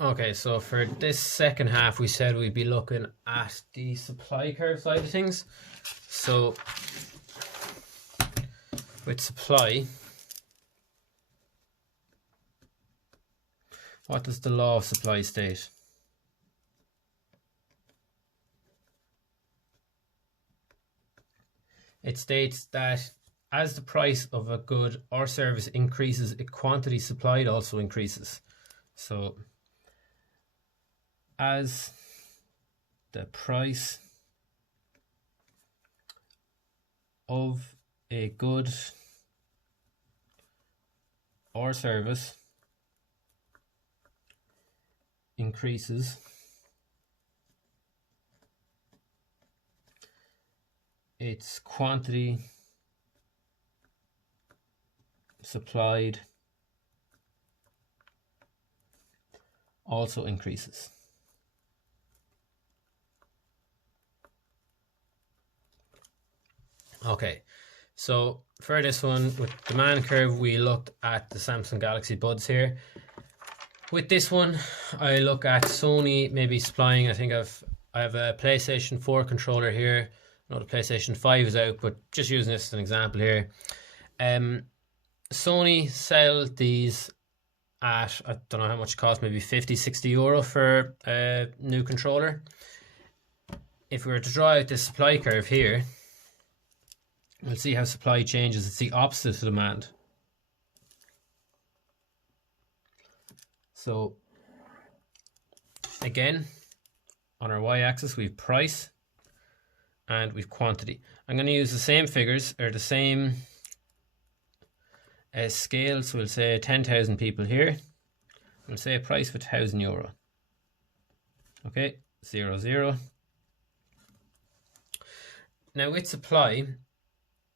Okay, so for this second half, we said we'd be looking at the supply curve side of things. So with supply, what does the law of supply state? It states that as the price of a good or service increases, a quantity supplied also increases. So as the price of a good or service increases, its quantity supplied also increases. Okay, so for this one, with demand curve, we looked at the Samsung Galaxy Buds here. With this one, I look at Sony maybe supplying, I have a PlayStation 4 controller here. I know the PlayStation 5 is out, but just using this as an example here. Sony sell these at, I don't know how much it costs, maybe 50, 60 euro for a new controller. If we were to draw out this supply curve here, we'll see how supply changes. It's the opposite to demand. So again, on our y-axis, we've price and we've quantity. I'm going to use the same figures, or the same scale. So we'll say 10,000 people here. We'll say a price of €1,000. Okay, 0, 0. Now with supply,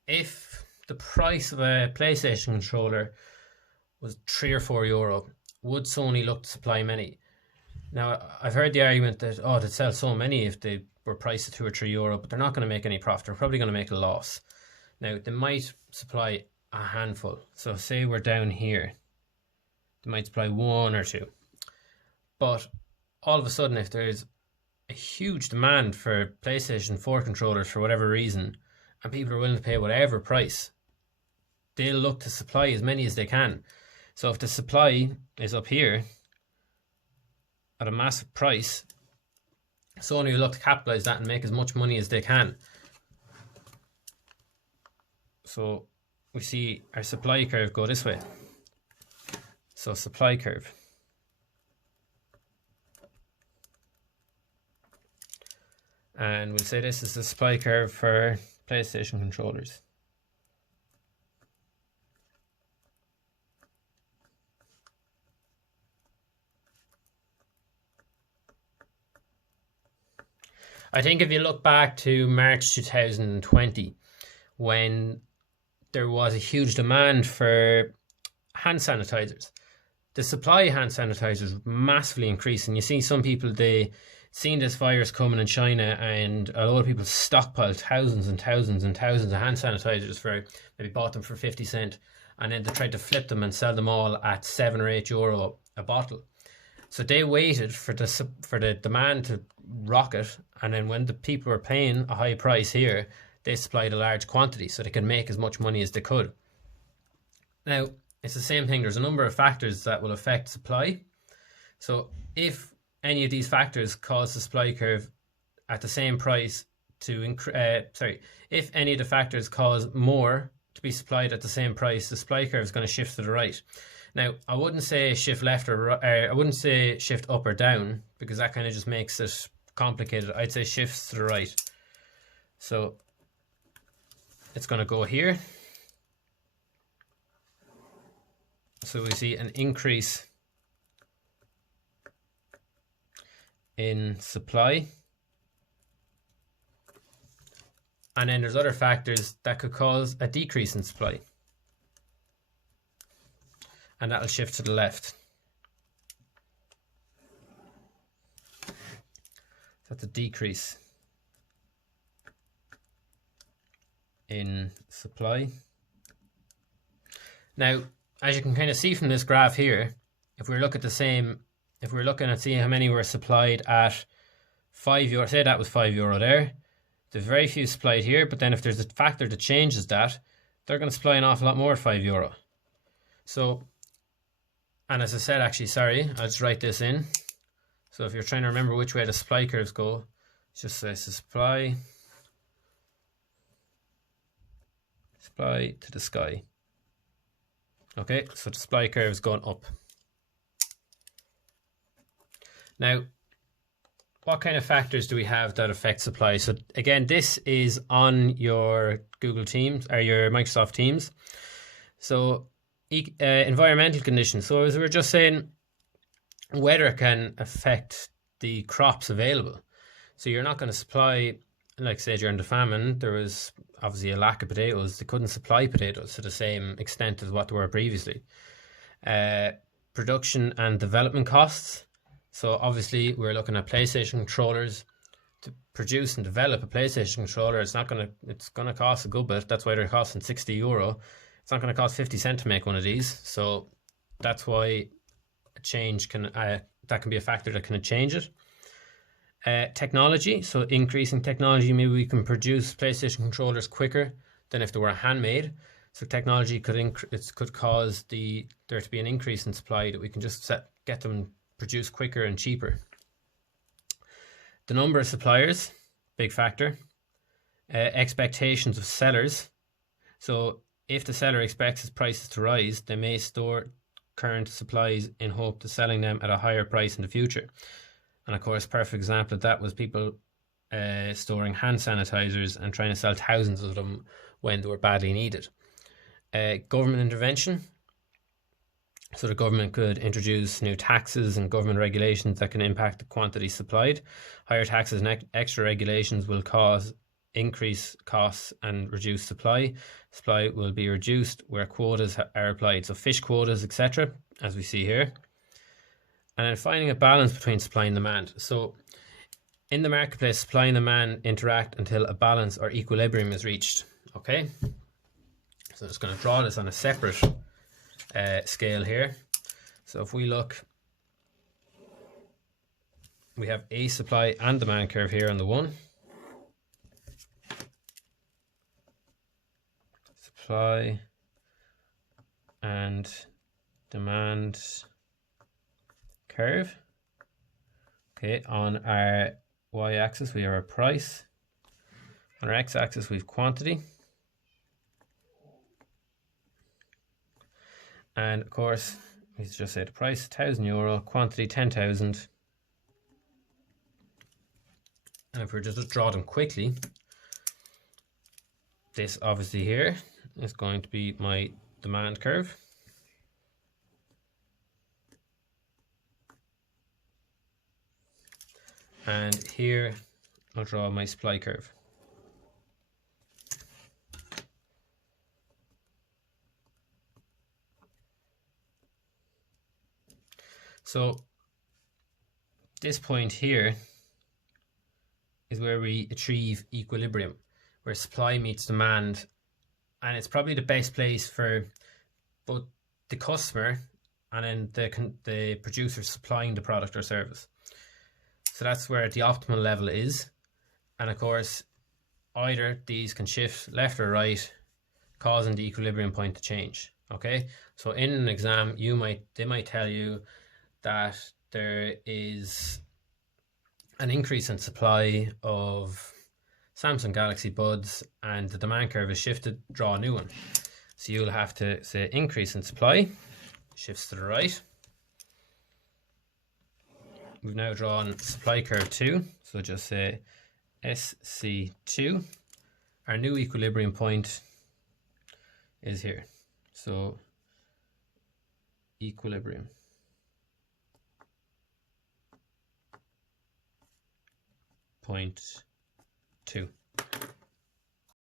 if the price of a PlayStation controller was €3 or €4, would Sony look to supply many? Now, I've heard the argument that, oh, they'd sell so many if they were priced at €2 or €3, but they're not going to make any profit. They're probably going to make a loss. Now, they might supply a handful. So say we're down here. They might supply 1 or 2. But all of a sudden, if there's a huge demand for PlayStation 4 controllers for whatever reason, and people are willing to pay whatever price, they'll look to supply as many as they can. So if the supply is up here at a massive price, Sony will look to capitalize that and make as much money as they can. So we see our supply curve go this way. So supply curve. And we'll say this is the supply curve for PlayStation controllers. I think if you look back to March 2020, when there was a huge demand for hand sanitizers, the supply of hand sanitizers massively increased. And you see some people, they seen this virus coming in China, and a lot of people stockpiled thousands and thousands and thousands of hand sanitizers, for maybe bought them for 50 cent, and then they tried to flip them and sell them all at €7 or €8 a bottle. So they waited for the demand to rocket, and then when the people were paying a high price here, they supplied a large quantity so they could make as much money as they could. Now, it's the same thing. There's a number of factors that will affect supply. So if any of these factors cause the supply curve at the same price to if any of the factors cause more to be supplied at the same price, the supply curve is going to shift to the right. Now, I wouldn't say shift left or I wouldn't say shift up or down, because that kind of just makes it complicated. I'd say shifts to the right. So it's going to go here. So we see an increase in supply. And then there's other factors that could cause a decrease in supply. And that'll shift to the left. That's a decrease in supply. Now, as you can kind of see from this graph here, if we look at the same if we're looking at seeing how many were supplied at €5, say that was €5 there, there's very few supplied here, but then if there's a factor that changes that, they're going to supply an awful lot more at €5. So, and as I said, actually, sorry, I'll just write this in. So if you're trying to remember which way the supply curves go, it's just say supply to the sky. Okay, so the supply curve is going up. Now, what kind of factors do we have that affect supply? So again, this is on your Google Teams or your Microsoft Teams. So environmental conditions. So as we were just saying, weather can affect the crops available. So you're not going to supply, like say during the famine, there was obviously a lack of potatoes. They couldn't supply potatoes to the same extent as what they were previously. Production and development costs. So obviously we're looking at PlayStation controllers. To produce and develop a PlayStation controller, it's gonna cost a good bit. That's why they're costing €60. It's not going to cost 50 cents to make one of these. So that's why a change can that can be a factor that can change it. Technology, so increasing technology, maybe we can produce PlayStation controllers quicker than if they were handmade. So technology could cause there to be an increase in supply, that we can just get them produced quicker and cheaper. The number of suppliers, big factor. Expectations of sellers. So if the seller expects his prices to rise, they may store current supplies in hope of selling them at a higher price in the future. And of course, perfect example of that was people storing hand sanitizers and trying to sell thousands of them when they were badly needed. Government intervention. So the government could introduce new taxes and government regulations that can impact the quantity supplied. Higher taxes and extra regulations will cause increase costs and reduce supply. Supply will be reduced where quotas are applied. So fish quotas, etc., as we see here. And then finding a balance between supply and demand. So in the marketplace, supply and demand interact until a balance or equilibrium is reached. Okay. So I'm just going to draw this on a separate scale here. So if we look, we have a supply and demand curve here on the one. Supply and demand curve. Okay, on our y-axis we have our price. On our x-axis we have quantity. And of course, we just say the price, €1,000, quantity 10,000. And if we just draw them quickly, this obviously here is going to be my demand curve. And here I'll draw my supply curve. So this point here is where we achieve equilibrium, where supply meets demand, and it's probably the best place for both the customer and then the producer supplying the product or service. So that's where the optimal level is. And of course, either these can shift left or right, causing the equilibrium point to change. Okay, so in an exam, they might tell you that there is an increase in supply of Samsung Galaxy Buds and the demand curve is shifted, draw a new one. So you'll have to say increase in supply, shifts to the right. We've now drawn supply curve 2, so just say SC2. Our new equilibrium point is here. So equilibrium. Point 2.